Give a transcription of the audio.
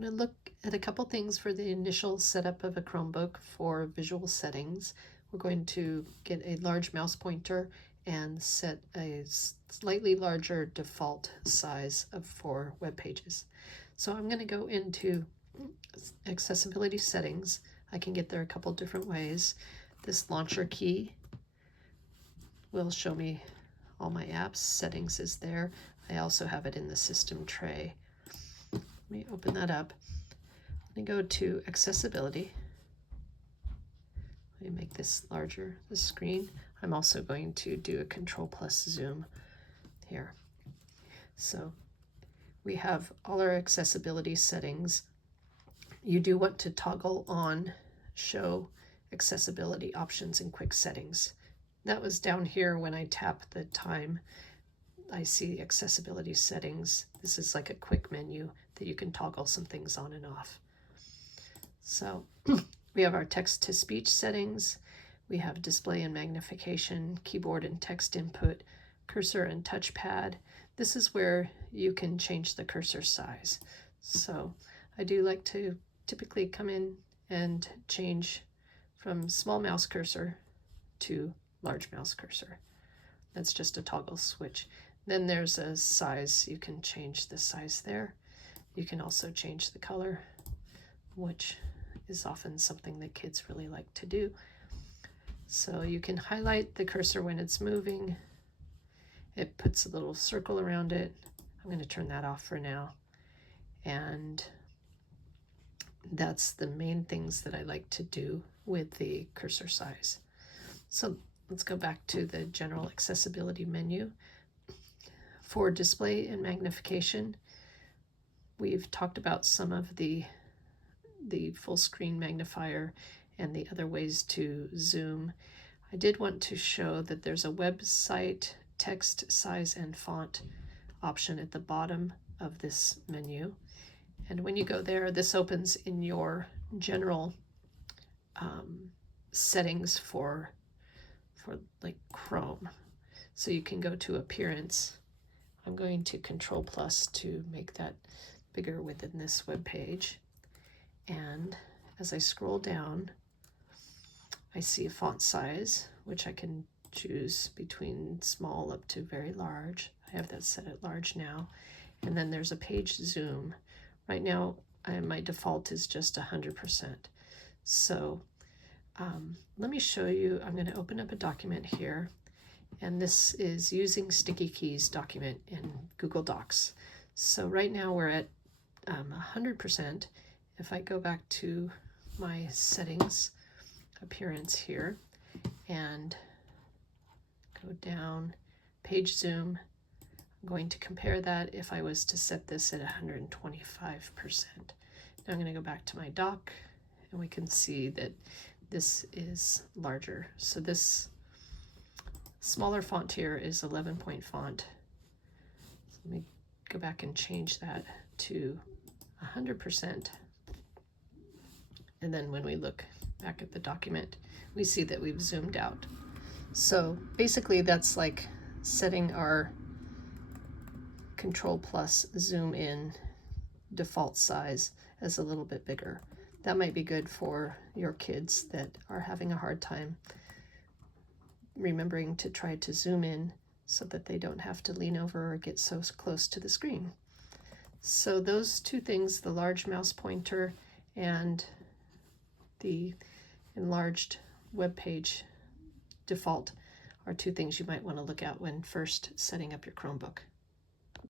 I'm going to look at a couple things for the initial setup of a Chromebook for visual settings. We're going to get a large mouse pointer and set a slightly larger default size for web pages. So I'm going to go into accessibility settings. I can get there a couple different ways. This launcher key will show me all my apps. Settings is there. I also have it in the system tray. Let me open that up. I'm going to go to accessibility. Let me make this larger, the screen. I'm also going to do a Control+Zoom here. So we have all our accessibility settings. You do want to toggle on show accessibility options in quick settings. That was down here when I tap the time. I see accessibility settings. This is like a quick menu that you can toggle some things on and off. So we have our text-to-speech settings. We have display and magnification, keyboard and text input, cursor and touchpad. This is where you can change the cursor size. So I do like to typically come in and change from small mouse cursor to large mouse cursor. That's just a toggle switch. Then there's a size. You can change the size there. You can also change the color, which is often something that kids really like to do. So you can highlight the cursor when it's moving. It puts a little circle around it. I'm going to turn that off for now. And that's the main things that I like to do with the cursor size. So let's go back to the general accessibility menu. For display and magnification, we've talked about some of the full screen magnifier and the other ways to zoom. I did want to show that there's a website text size and font option at the bottom of this menu. And when you go there, this opens in your general settings for like Chrome. So you can go to appearance. I'm going to Control+ to make that bigger within this web page. And as I scroll down, I see a font size, which I can choose between small up to very large. I have that set at large now. And then there's a page zoom. Right now, my default is just 100%. So let me show you. I'm going to open up a document here. And this is using sticky keys document in Google Docs. So right now we're at 100%. If I go back to my settings, appearance here, and go down, page zoom, I'm going to compare that if I was to set this at 125%. Now I'm going to go back to my doc, and we can see that this is larger. So this smaller font here is 11-point font. So let me go back and change that to 100%. And then when we look back at the document, we see that we've zoomed out. So basically that's like setting our Control+ zoom in default size as a little bit bigger. That might be good for your kids that are having a hard time remembering to try to zoom in so that they don't have to lean over or get so close to the screen. So those two things, the large mouse pointer and the enlarged web page default, are two things you might want to look at when first setting up your Chromebook.